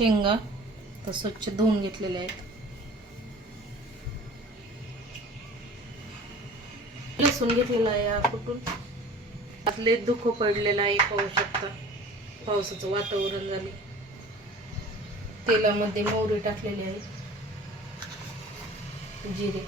शेंगा तर स्वच्छ धुवून घेतलेल्या आहेत. लसूण घेतलेला आहे हा कुठून? आपले दुःख पडलेलं आहे पाहू शकता. पावसाचं वातावरण झाले तेलामध्ये मोहरी टाकलेली आहे. जिरे.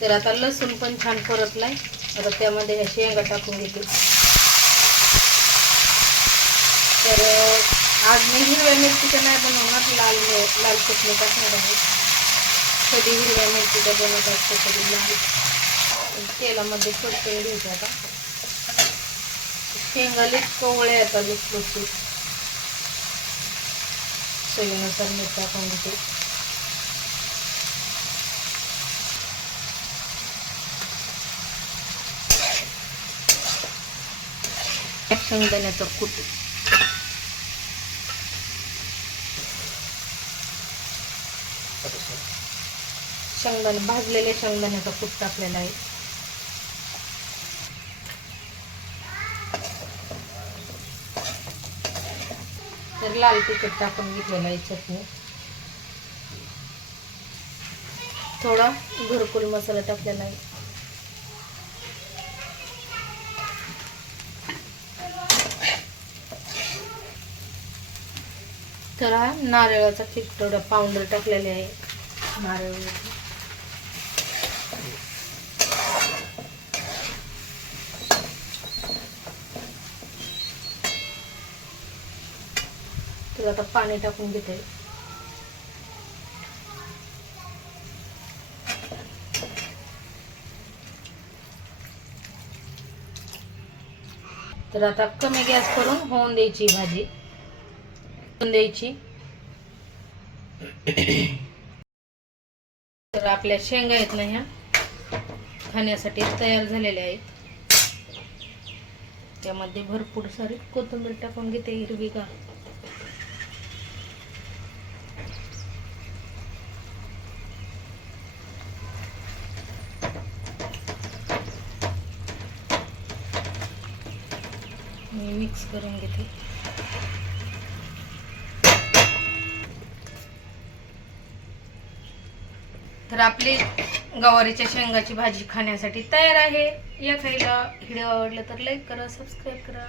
तर आता लसूण पण छान परतलाय. आता त्यामध्ये ह्या शेंगा टाकून घेते. तर आज मी हिरव्या मिरचीचं नाही बनवणार लाल लाल चटणी टाकणार आहे. कधी हिरव्या मिरचीचं बनवत असते कधी लाल. तेलामध्ये परतून घ्यायचं आता. शेंगा कवळे आता लुसलुसीत सोयीनुसार मीठ टाकून घेते. शेंगदाण्याचं कूट शेंगदाणे भाजलेले शेंगदाण्याचा कूट टाकलेला आहे. तर लाल तिखट टाकून घेतलेलं आहे चटणी. थोडा घरकुल मसाला टाकलेला आहे. तर हा नारळाचा थोडा पावडर टाकलेले आहे. नारळ. तर आता पाणी टाकून घेते. तर आता कमी गॅस करून होऊन द्यायची भाजी. द्यायची. तर आपल्या शेंगा आहेत ना ह्या. खाण्यासाठी तयार झालेल्या आहेत. त्यामध्ये भरपूर सारी कोथिंबीर टाकून घेते हिरवी का मी मिक्स करून घेते. तर आपली गवारीच्या शेंगाची भाजी खाण्यासाठी तयार आहे. या खायला व्हिडिओ आवडला तर लाईक करा सबस्क्राईब करा.